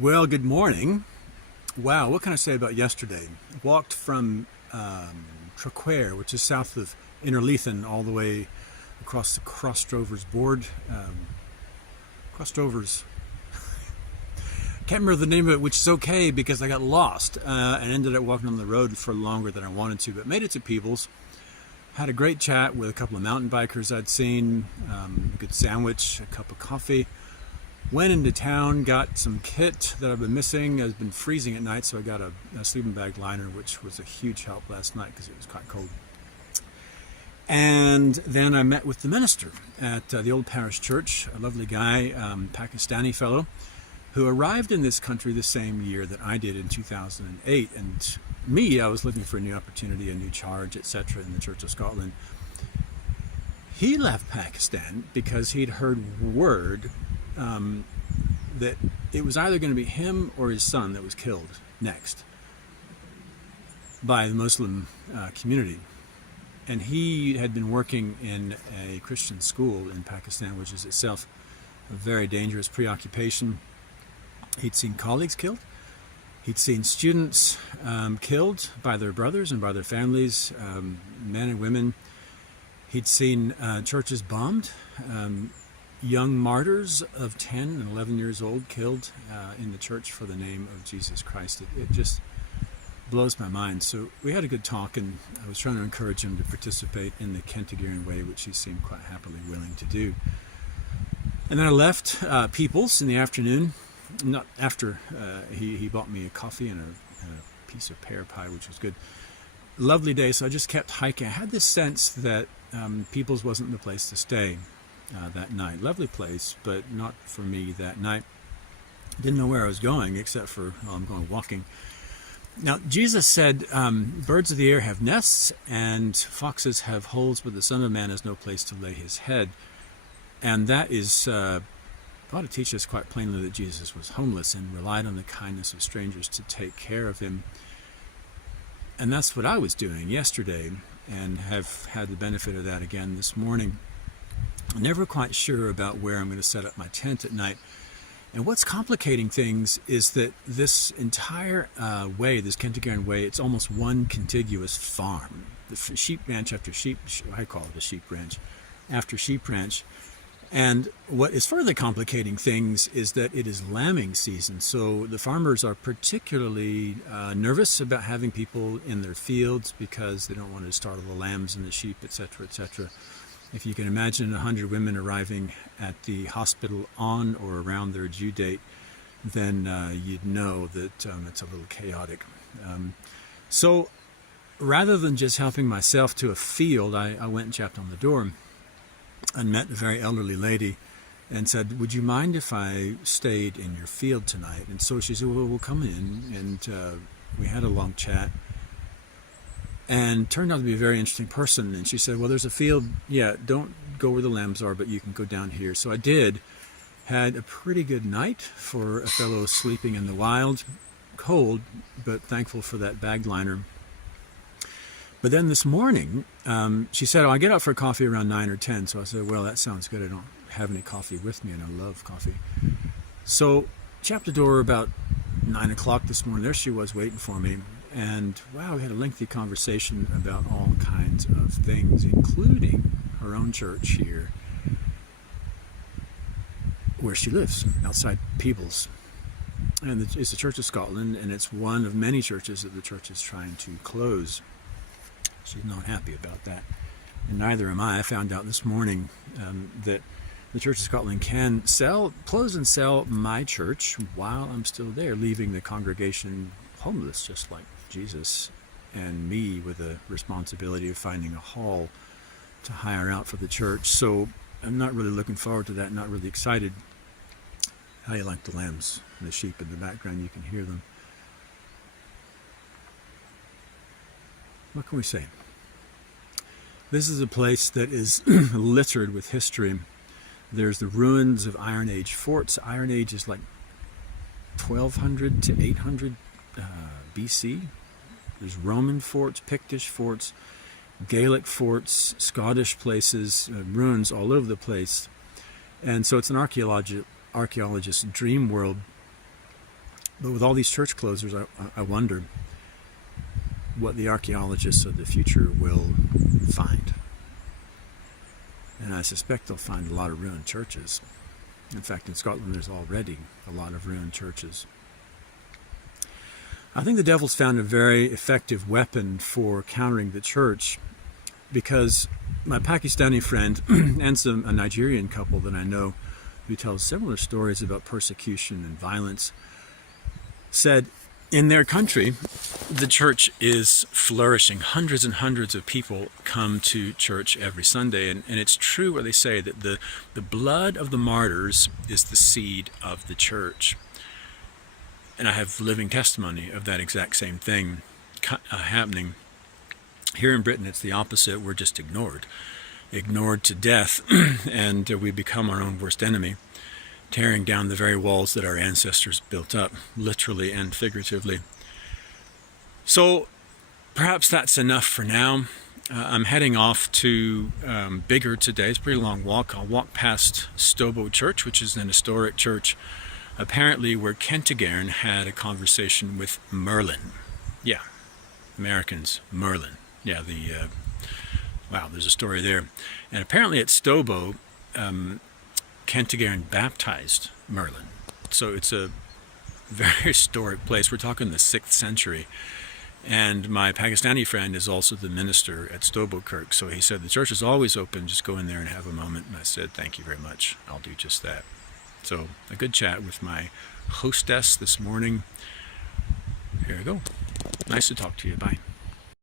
Well, good morning. Wow, what can I say about yesterday? Walked from Traquair, which is south of Innerleithen, all the way across the Crossdrovers board. Crossdrovers. Can't remember the name of it, which is okay because I got lost and ended up walking on the road for longer than I wanted to, but made it to Peebles. Had a great chat with a couple of mountain bikers I'd seen, a good sandwich, a cup of coffee. Went into town, got some kit that I've been missing. I've been freezing at night, so I got a sleeping bag liner, which was a huge help last night because it was quite cold. And then I met with the minister at the old parish church, a lovely guy, Pakistani fellow, who arrived in this country the same year that I did in 2008. And me, I was looking for a new opportunity, a new charge, etc. in the Church of Scotland. He left Pakistan because he'd heard word that it was either going to be him or his son that was killed next by the Muslim community. And he had been working in a Christian school in Pakistan, which is itself a very dangerous preoccupation. He'd seen colleagues killed. He'd seen students killed by their brothers and by their families, men and women. He'd seen churches bombed. Young martyrs of 10 and 11 years old killed in the church for the name of Jesus Christ. It just blows my mind. So we had a good talk, and I was trying to encourage him to participate in the Kentigerian way, which he seemed quite happily willing to do. And then I left Peoples in the afternoon. Not after he bought me a coffee and a piece of pear pie, which was good. Lovely day, so I just kept hiking. I had this sense that Peoples wasn't the place to stay that night. Lovely place, but not for me that night. Didn't know where I was going except for, I'm going walking. Now, Jesus said, birds of the air have nests and foxes have holes, but the Son of Man has no place to lay his head. And that is ought to teach us quite plainly that Jesus was homeless and relied on the kindness of strangers to take care of him. And that's what I was doing yesterday, and have had the benefit of that again this morning. I'm never quite sure about where I'm going to set up my tent at night. And what's complicating things is that this entire way, this Kentigerian way, it's almost one contiguous farm. The sheep ranch after sheep, I call it a sheep ranch, after sheep ranch. And what is further complicating things is that it is lambing season. So the farmers are particularly nervous about having people in their fields because they don't want to startle the lambs and the sheep, etc., etc. If you can imagine 100 women arriving at the hospital on or around their due date, then you'd know that it's a little chaotic. So rather than just helping myself to a field, I went and tapped on the door and met a very elderly lady and said, would you mind if I stayed in your field tonight? And so she said, well, we'll come in. And we had a long chat. And turned out to be a very interesting person. And she said, well, there's a field. Yeah, don't go where the lambs are, but you can go down here. So I did. Had a pretty good night for a fellow sleeping in the wild. Cold, but thankful for that bag liner. But then this morning, she said, I get out for coffee around 9 or 10. So I said, well, that sounds good. I don't have any coffee with me, and I love coffee. So tapped the door about 9 o'clock this morning. There she was waiting for me. And wow, we had a lengthy conversation about all kinds of things, including her own church here, where she lives, outside Peebles. And it's the Church of Scotland, and it's one of many churches that the church is trying to close. She's not happy about that, and neither am I. I found out this morning that the Church of Scotland can close and sell my church while I'm still there, leaving the congregation homeless, just like Jesus and me, with the responsibility of finding a hall to hire out for the church. So I'm not really looking forward to that, not really excited. How you like the lambs and the sheep in the background, you can hear them. What can we say? This is a place that is littered with history. There's the ruins of Iron Age forts. Iron Age is like 1200 to 800 BC. There's Roman forts, Pictish forts, Gaelic forts, Scottish places, ruins all over the place. And so it's an archaeologist's dream world. But with all these church closures, I wonder what the archaeologists of the future will find. And I suspect they'll find a lot of ruined churches. In fact, in Scotland, there's already a lot of ruined churches. I think the devil's found a very effective weapon for countering the church, because my Pakistani friend and a Nigerian couple that I know who tells similar stories about persecution and violence said in their country, the church is flourishing. Hundreds and hundreds of people come to church every Sunday. And it's true what they say, that the blood of the martyrs is the seed of the church. And I have living testimony of that exact same thing happening. Here in Britain, it's the opposite. We're just ignored to death, and we become our own worst enemy, tearing down the very walls that our ancestors built up, literally and figuratively. So perhaps that's enough for now. I'm heading off to Biggar today. It's a pretty long walk. I'll walk past Stobo Church, which is an historic church, apparently where Kentigern had a conversation with Merlin. Yeah, Americans, Merlin. Yeah, wow, there's a story there. And apparently at Stobo, Kentigern baptized Merlin. So it's a very historic place. We're talking the 6th century. And my Pakistani friend is also the minister at Stobo Kirk. So he said, the church is always open. Just go in there and have a moment. And I said, thank you very much. I'll do just that. So a good chat with my hostess this morning. Here we go. Nice to talk to you. Bye.